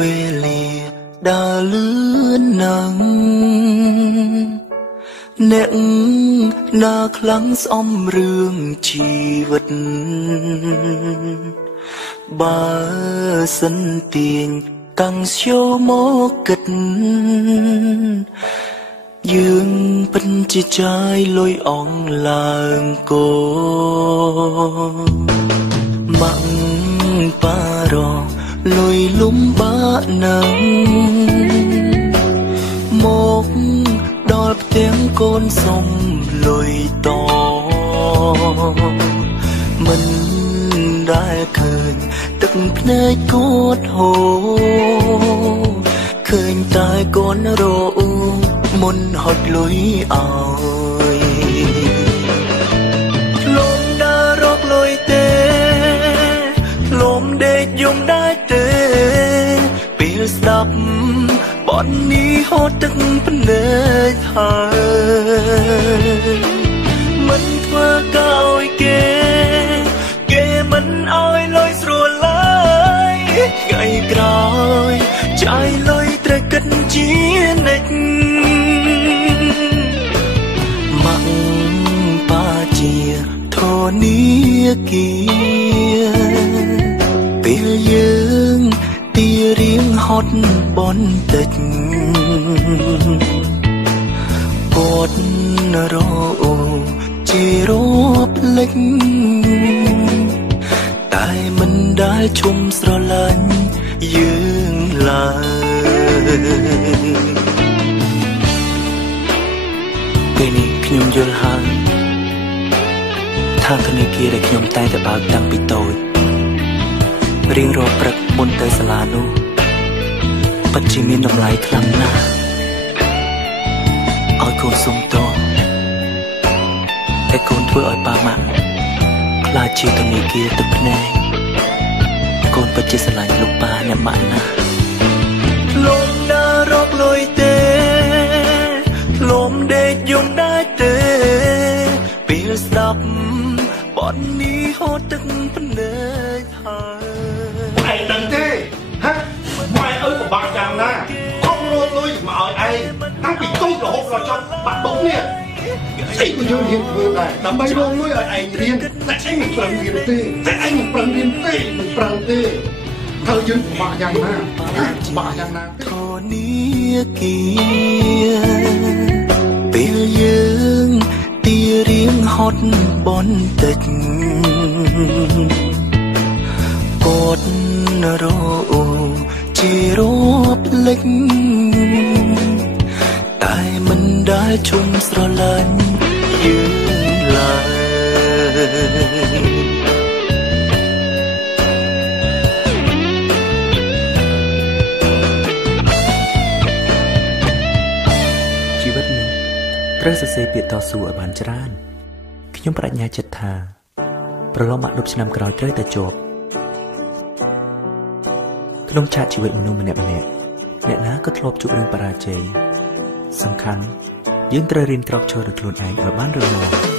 វេលាដើរលឿនណាស់អ្នកណាខ្លាំងស្អំរឿងជីវិតបើសិនទាញតាំងស្យោមកគិតយើងពិនជាចាយលុយអងឡើងគោម៉ាក់ប៉ារលុយលំបាកណាស់មកដល់ផ្ទាំងកូនសុំលុយតមិនដែលឃើញទឹកភ្នែកគួតហូរឃើញតែកូនរអ៊ូមុនហត់លុយអើយលំដើររកលុយទេលំដេកយំដែរទេពេលស្ដាប់បននេះហូរទឹកភ្នែកហើយមិនធ្វើក៏ឲ្យគេមិនឲ្យលុយស្រួលឡើយថ្ងៃក្រោយចាយលុយត្រូវគិតជានិច្ចម៉ាក់ប៉ាជាធនាគារពេលយើងទីរៀងហត់បន្តិចគាត់រអូជារាប់លេចតែមិនដែលជុំស្រឡាញ់យើងឡើយពេលនេះខ្ញុំយល់ហើយថាធនាគារដែលខ្ញុំតែងតែបើកតាំងពីតូចរៀងរាល់ព្រឹកមុនទៅសាលានោះពិតជាមានតម្លៃខ្លាំងណាស់ឲ្យកូនសុំតតែកូនធ្វើឲ្យប៉ាម៉ាក់ខ្លាចជាធនាគារទឹកភ្នែកកូនពិតជាស្រឡាញ់លោកប៉ាអ្នកម៉ាក់ណាស់លំដើររកលុយទេលំដេកយំដែរទេពេលស្ដាប់បននេះហូរទឹកភ្នែកហើយឯងដឹងទេហ៎ម៉ែអើយពិបាកយ៉ាងណាគ្រប់លួចលុយមកឲ្យឯងតាំងពីតូចរហូតដល់ចប់បាត់ដុំនេះស្អីក៏យើងរៀនធ្វើដែរដើម្បីរកលុយឲ្យឯងរៀនតែឯងមិនប្រឹងរៀនទេមិនប្រឹងទេធ្វើយើងពិបាកយ៉ាងណាពិបាកយ៉ាងណាធនាគារពេលយើងទីរៀងហត់បន្តិចគាត់រអូជារាប់លេចតែមិនដែលជុំស្រឡាញ់យើងឡើយជីវិតនេះត្រូវសរសេរពាក្យតស៊ូឲ្យបានច្រើនខ្ញុំប្រាជ្ញាចិត្តថាប្រឡងមក10ឆ្នាំក្រោយត្រូវតែជាប់ក្នុងឆាកជីវិតមនុស្សម្នាក់ៗអ្នកណាក៏ធ្លាប់ជួបរឿងបរាជ័យសំខាន់យើងត្រូវរៀនក្រោកឈរដោយខ្លួនឯងឲ្យបានរឹងមាំ